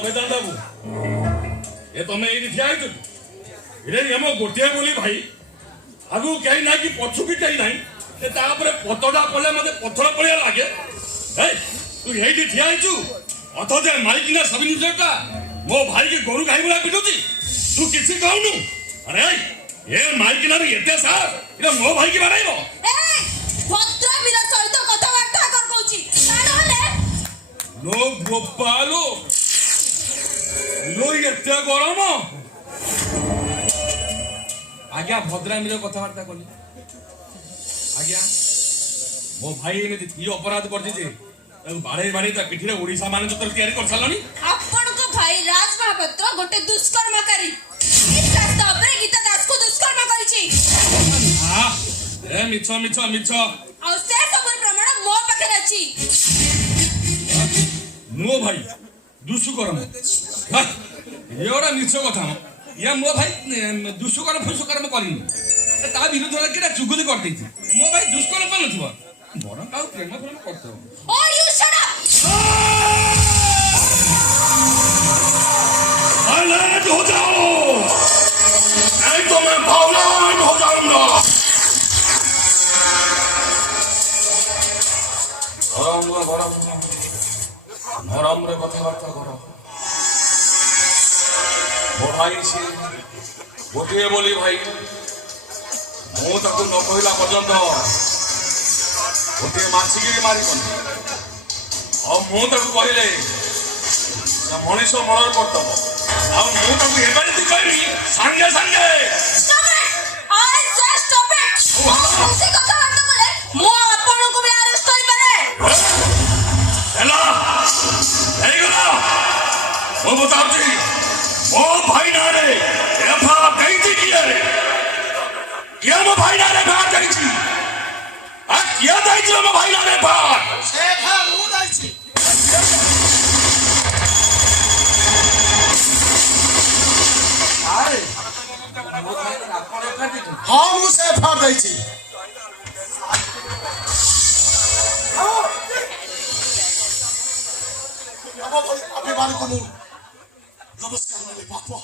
बेदांत बाबू ये तुम ये ठिया गोटे बोली भाई आगु कहीं ना कि पछु भी कहीं ना पतटा पड़े मत पथर पड़िया लगे तू ये ठिया अथच माइकिना सब निजटा मो भाई के गोरु गाई भला पिटुची तू किसी कहूनु अरे ये माइकिना एते सार इरा मो भाई की बाराइबो भद्र वीर सहित कथावार्ता कर कहूची तानले लो गोपालो लो एते गरम आज्ञा भद्रामीर कथावार्ता कली आज्ञा मो भाई एमती की अपराध करछि बाड़े बाड़े पिठी ओडिशा मान चित्र तैयारी कर सालनी आपण को भाई राज महापात्र गोटे दुष्कर्मकारी इस रास्ता पर गीता दास को दुष्कर्म करिछि हां ए मिछ मिछ मिछ आ से सब प्रमाण मो पाखरे अछि मो भाई दुष्कर्म एड़ा मिछ कथा या मो भाई दुष्कर्म फुष्कर्म करिनी ता विरुद्ध केटा चुगली कर देछि मो भाई दुष्कर्म कर नथिबो बड़ा का प्रेम प्रेम करतो और यू शट अप अलर्ट हो जाओ नहीं तो मैं भावनान हो जाऊंगा गरम रे कथाबार्ता करो वो भाई से गोटे बोली भाई मु ताको न कहला पर्यंत गोटे माछी मारिबन और मु ताको कहले मनीष मरण करतब आ मु ताको एबारे कहली संगे संगे स्टॉप इट आई से स्टॉप इट ऐसे कथावार्ता बोले मो आपण को भी अरेस्ट करि पारे हेला हे गला वो बताओ ओ भाई नारे एफा गई थी क्या मो भाई नारे बाहर गई थी आ क्या दाई थी मो भाई नारे बाहर शेखा मु दाई छी अरे हां मु शेखा दाई छी अभी बार को नमस्कार मेरे पापा